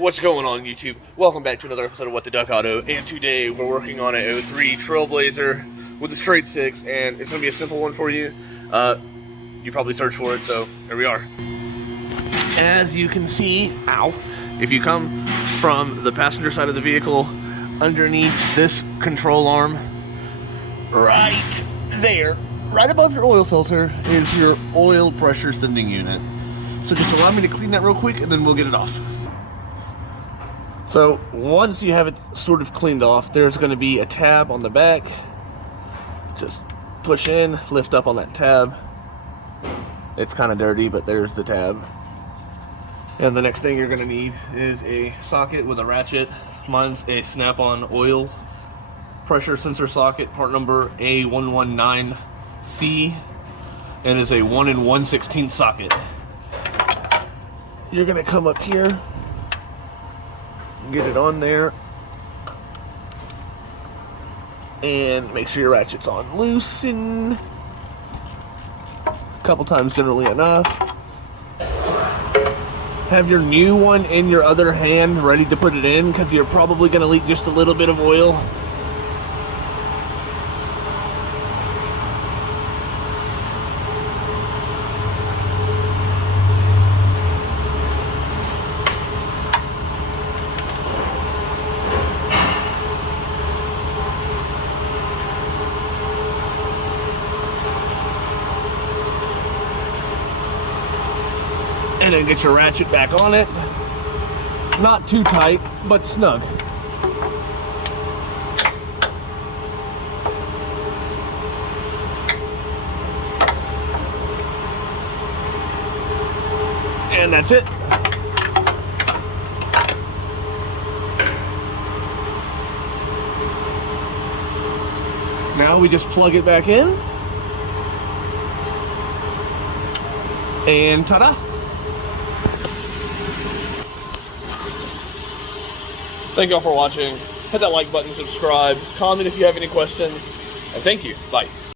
What's going on, YouTube? Welcome back to another episode of What the Duck Auto, and today we're working on an 03 Trailblazer with a straight 6, and it's going to be a simple one for you. You probably searched for it, so here we are. As you can see, if you come from the passenger side of the vehicle, underneath this control arm, right there, right above your oil filter, is your oil pressure sending unit. So just allow me to clean that real quick, and then we'll get it off. So once you have it sort of cleaned off, there's going to be a tab on the back. Just push in, lift up on that tab. It's kind of dirty, but there's the tab. And the next thing you're going to need is a socket with a ratchet. Mine's a snap-on oil pressure sensor socket, part number A119C, and is a 1 1/16 socket. You're going to come up here, get it on there, and make sure your ratchet's on. Loosen a couple times, generally enough. Have your new one in your other hand ready to put it in, because you're probably going to leak just a little bit of oil. And then get your ratchet back on it. Not too tight, but snug. And that's it. Now we just plug it back in. And ta-da! Thank y'all for watching. Hit that like button, subscribe, comment if you have any questions, and thank you. Bye.